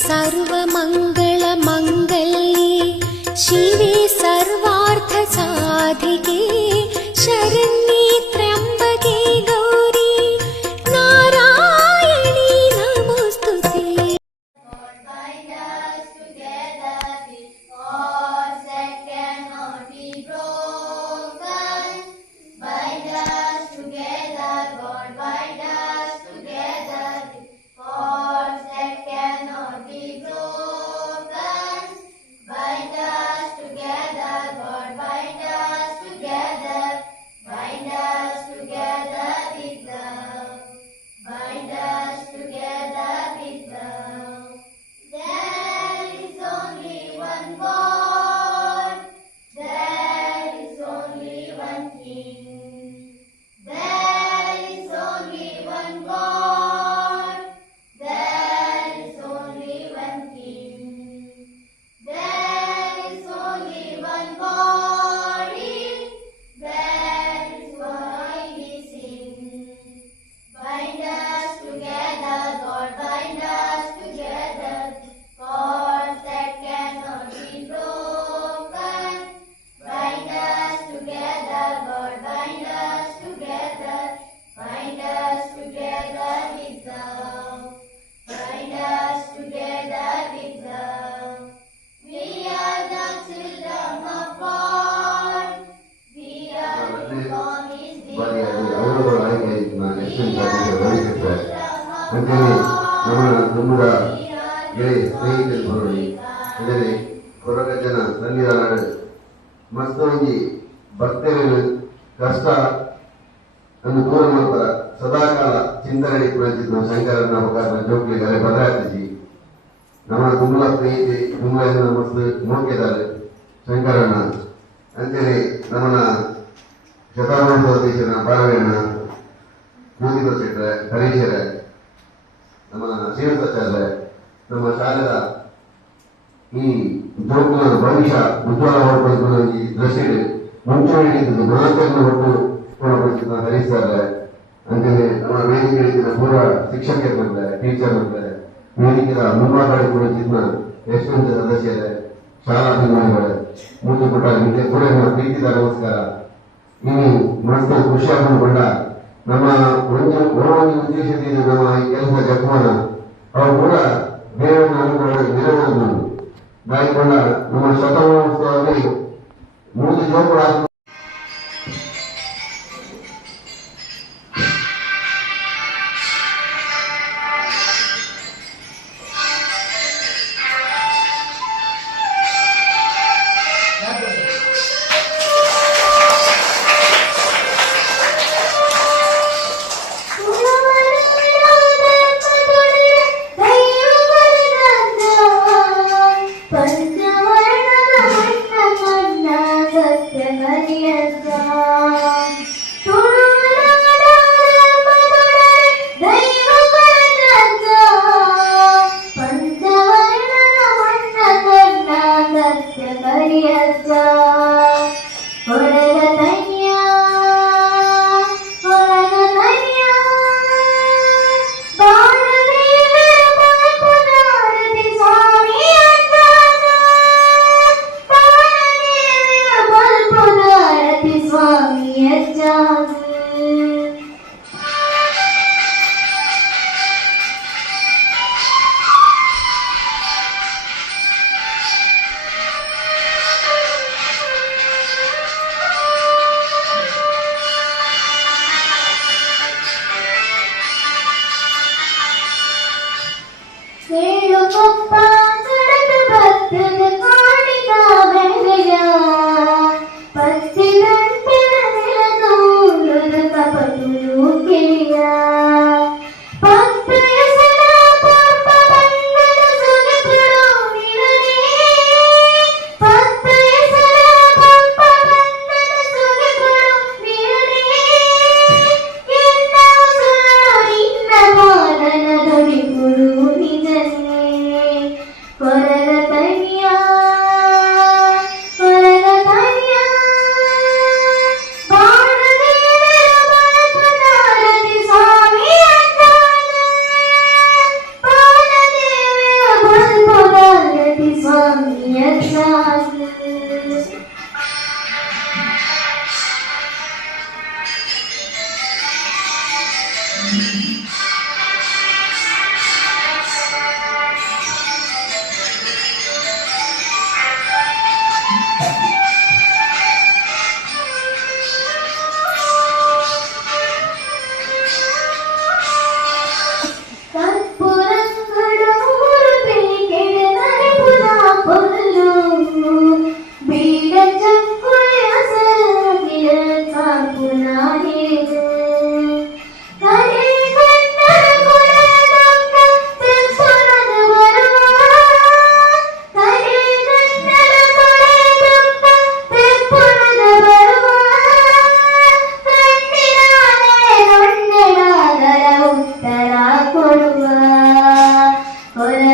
सर्वमङ्गलमङ्गल्ये शिवे सर्वार्थसाधिके शरण्ये त्र्यम्बके गौरी नारायणी नमोस्तुते। ಅಂತೆಯೇ ನಮ್ಮ ಗೆಳೆಯ ಸ್ನೇಹಿತರು ಬರೋಣ ಅಂದರೆ ಕೊರಗ ಜನ ನಲ್ಲಿರ ನಾಡು ಮಸ್ತೊಂಜಿ ಭಕ್ತರನ್ನು ಕಷ್ಟ ಅನ್ನು ದೂರ ಮಾಡ್ತಾರ ಸದಾಕಾಲ ಚಿಂತನೆ ಕುಳಿತಿದ್ದ ಶಂಕರನ ಪ್ರಕಾರ ಜೋಕ್ಲಿಗೆ ಅಲೆ ಬದಲಾಯಿಸಿ ನಮ್ಮ ತುಂಬ ಸ್ನೇಹಿತೆ ತುಂಬ ಜನ ಮಸ್ತ್ ನೋಡ್ತಿದ್ದಾರೆ ಶಂಕರಣ್ಣ ಅಂತೆಯೇ ನಮ್ಮನ್ನ ಶತಾಮಾನ ದೇಶನ ಬಾರವೇಣ ಕೂದಿಗ ಶೆಟ್ರೆ ಹರೀಶರ ನಮ್ಮ ಶ್ರೀನಿವಾಸಾಚಾರ್ಯ ನಮ್ಮ ಶಾಲೆಯ ಈ ಜೋಕ್ಲ ಭವಿಷ್ಯ ಉಜ್ವಲವಾಗಬೇಕು ಈ ದೃಷ್ಟಿಗೆ ಮುಂಚೂಣಿ ಮಹತ್ವವನ್ನು ಹೊಟ್ಟು ಕೊಡಬೇಕಿದ್ದ ಹರೀಶಾರೆ ಅಂತೆಯೇ ನಮ್ಮ ವೇದಿಕೆ ಪೂರ್ವ ಶಿಕ್ಷಕರಿರ್ತಾರೆ ಟೀಚರ್ ಇರ್ತಾರೆ ವೇದಿಕೆಯ ಮುಂಭಾಗ ಕುಳಿತಿದ್ದ ಎಷ್ಟೊಂದು ಸದಸ್ಯರೇ ಶಾಲಾ ಅಭಿಮಾನಿಗಳೇ ಮೂರ್ತಿ ಪುಟ್ಟ ನಿಮಗೆ ಕೂಡ ನಮ್ಮ ಪ್ರೀತಿದ ನಮಸ್ಕಾರ. ಇನ್ನು ಮನಸ್ಸು ಖುಷಿಯಾಗಿಕೊಂಡ ನಮ್ಮ ಒಂದು ಉದ್ದೇಶದಿಂದ ನಮ್ಮ ಈ ಕೆಲಸ ಜಪಮಾನ ಅವರು ಕೂಡ ದೇವರನ್ನು ಅನುಕೊಂಡು ನೆರವನ್ನು ಗಾಯಕೊಂಡ ನಮ್ಮ ಶತಮಾನೋತ್ಸವದಲ್ಲಿ 3 ಜೋಕುಳ Corre la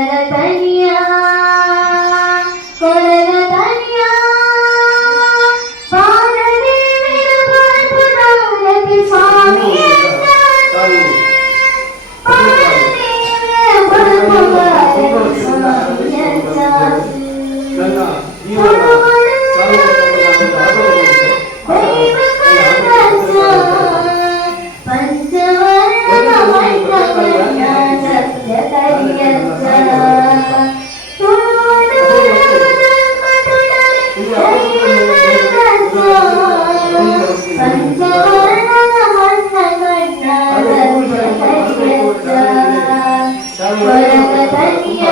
ಕೊರಗತನಿಯ ಕೊರಗತನಿಯ ಪಾದದೇವಿರು ಬರ್ಪುನಾರತಿ ಸ್ವಾಮಿಯಂತ ಪಾದದೇವಿರು ಬರ್ಪುನಾರತಿ ಸ್ವಾಮಿಯಂತ ಪಂಚವರ್ಣ ಮಂಗಲನ ಸತ್ಯ ಕರಿಯಂತ ಪಂಚವರ್ಣ ಮಂಗಲನ ಸತ್ಯ ಕರಿಯಂತ ಕೊರಗತನಿಯ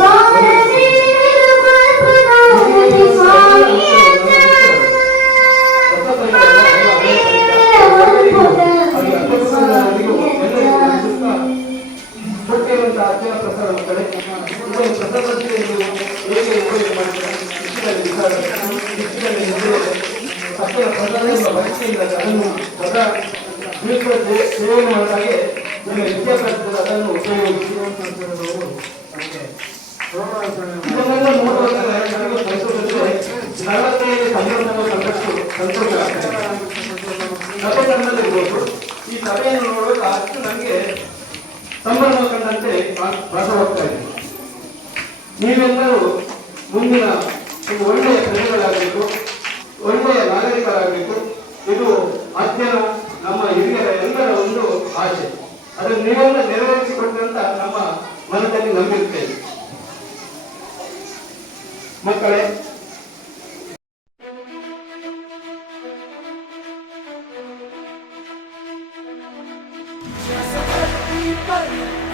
ಪಾದದೇವಿರು ಬರ್ಪುನಾರತಿ ಸ್ವಾಮಿಯಂತ ಕೊಟ್ಟಿರುವಂತಹ ಅಧ್ಯಯನ ಪ್ರಸಾರ ಮಕ್ಕಳೇ ಇದನ್ನು ಪ್ರಸಾರದಲ್ಲಿ ಹೇಗೆ ಉಪಯೋಗ ಮಾಡ್ತಾರೆ ಸತ್ಯದ ಪ್ರಸಾರದಿಂದ ಭಕ್ತಿಯಿಂದ ಅದನ್ನು ಪದ ಸೇವೆ ಮಾಡಿದಾಗೆ ನಿಮ್ಮ ವಿದ್ಯಾಭ್ಯಾಸದಲ್ಲಿ ಅದನ್ನು ಉಪಯೋಗಿಸಿ ಇದನ್ನೆಲ್ಲ ನೋಡುವಂತೆ ನನಗೆ ಸಂತೋಷವಿದೆ. ನಲವತ್ತೈದು ಸಂದರ್ಭಗಳು ಸಂತೋಷ ಆಗ್ತದೆ. ಸಭೆ ನಡೆದಿರ್ಬೋದು. ಈ ಸಭೆಯನ್ನು ನೋಡುವಾಗ ಅಷ್ಟು ನನಗೆ ಸಂಭ್ರಮ ಕಂಡಂತೆ ಭಾಸವಾಗ್ತಾ ಇದೆ. ನೀವೆಲ್ಲರೂ ಮುಂದಿನ ಒಂದು ಒಳ್ಳೆಯ ಪ್ರಜೆಗಳಾಗಬೇಕು, ಒಳ್ಳೆಯ ನಾಗರಿಕರಾಗಬೇಕು. ಇದು ಅಧ್ಯಯನ ನಮ್ಮ ಹಿರಿಯರ ಎಲ್ಲರ ಒಂದು ಆಶೆ. ಅದನ್ನು ನೀವೆಲ್ಲ ನೆರವೇರಿಸಿಕೊಟ್ಟಂತ ನಮ್ಮ ಮನದಲ್ಲಿ ನಂಬಿರುತ್ತೇವೆ. ಮಕ್ಕಳೇ,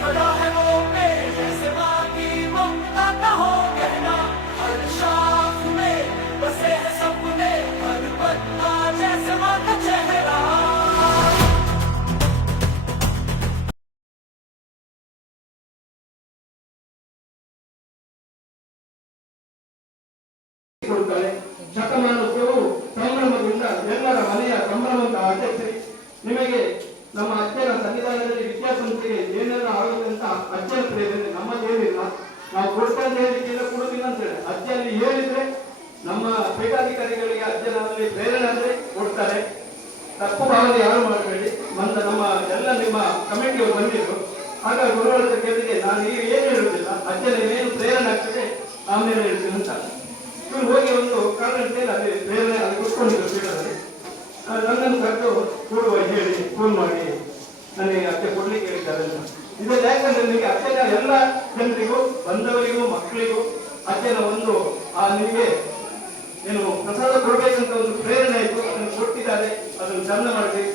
खड़ा है वो मेरे से मांगी ममता का हो कहना हर शाख में बसे है सपने हर पत्ता जैसे माँ का चेहरा ಶತಮಾನೋತ್ಸವವು ಸಂಭ್ರಮದಿಂದ ಎಲ್ಲರ ಮನೆಯ ಸಂಭ್ರಮದ ಆಚರಿಸಿ ನಿಮಗೆ ನಮ್ಮ ಅಜ್ಜನ ಸನ್ನಿಧಾನದಲ್ಲಿ ವಿದ್ಯಾಸಂಸ್ಥೆಗೆ ಏನೆಲ್ಲ ಆಗುತ್ತಂತ ಅಜ್ಜನ ಪ್ರೇರಣೆ ನಮ್ಮದೇನಿಲ್ಲ. ನಾವು ಕೊಡ್ತಾ ಹೇಳಿಕೆಲ್ಲ ಕೊಡುದಿಲ್ಲ ಅಂತ ಹೇಳಿ ಅಜ್ಜಲ್ಲಿ ಹೇಳಿದ್ರೆ ನಮ್ಮ ಪೀಠಾಧಿಕಾರಿಗಳಿಗೆ ಅಜ್ಜನಲ್ಲಿ ಪ್ರೇರಣೆ ಅಂದ್ರೆ ಕೊಡ್ತಾರೆ. ತಪ್ಪು ಭಾವನೆ ಯಾರು ಮಾಡಬೇಡಿ. ನಮ್ಮ ಎಲ್ಲ ನಿಮ್ಮ ಕಮಿಟಿಯವರು ಬಂದಿದ್ರು. ಹಾಗಾಗಿ ಗುರುಗಳ ಕೇಳಿಗೆ ನಾನು ಈಗ ಏನು ಹೇಳುವುದಿಲ್ಲ, ಅಜ್ಜನ ಏನು ಪ್ರೇರಣೆ ಆಗ್ತದೆ ಆಮೇಲೆ ಹೇಳ್ತೀನಿ ಅಂತ. ಇವ್ರು ಹೋಗಿ ಒಂದು ಕಾರಣದಲ್ಲಿ ಅದೇ ಪ್ರೇರಣೆ ಅದು ಕೊಟ್ಕೊಂಡಿದ್ರು ಪೀಠದಲ್ಲಿ. ನನ್ನನ್ನು ಕರೆದು ಕೊಡುವ ಹೇಳಿ ಫೋನ್ ಮಾಡಿ ನನಗೆ ಅತ್ತೆ ಕೊಡ್ಲಿಕ್ಕೆ ಹೇಳಿದ್ದಾರೆ ಅಂತ. ಇದೆಲ್ಲ ಯಾಕಂದ್ರೆ ನಿಮಗೆ ಅತ್ತೆನ ಎಲ್ಲ ಜನರಿಗೂ ಬಂದವರಿಗೂ ಮಕ್ಕಳಿಗೂ ಅತ್ತೆನ ಒಂದು ನಿಮಗೆ ಏನು ಪ್ರಸಾದ ಕೊಡ್ಬೇಕಂತ ಒಂದು ಪ್ರೇರಣೆ ಆಯಿತು. ಅದನ್ನು ಕೊಟ್ಟಿದ್ದಾರೆ. ಅದನ್ನು ಚಂದ ಮಾಡಬೇಕು.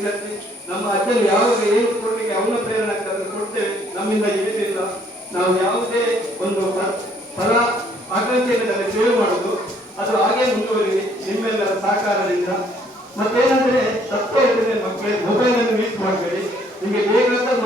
ನಮ್ಮ ಅಜ್ಜನ ಯಾವಾಗ ಏನು ಕೊಡ್ಲಿಕ್ಕೆ ಅವನ ಪ್ರೇರಣೆ ಆಗ್ತದೆ ಅದನ್ನು ಕೊಡ್ತೇವೆ. ನಮ್ಮಿಂದ ಇಳಿದಿಲ್ಲ. ನಾವು ಯಾವುದೇ ಒಂದು ಫಲ ಆಕಾಂಕ್ಷೆಯನ್ನು ಸೇವೆ ಮಾಡುದು ಅದು ಹಾಗೆ ಮುಂದುವರಿವಿ ನಿಮ್ಮೆಲ್ಲರ ಸಹಕಾರದಿಂದ. ಮತ್ತೇನಂದ್ರೆ ತಪ್ಪೇ ಹೇಳ್ತೇನೆ ಮಕ್ಕಳೇ, ಮೊಬೈಲ್ ಅನ್ನು ಯೂಸ್ ಮಾಡಬೇಡಿ. ನಿಮಗೆ ಬೇಕಾದ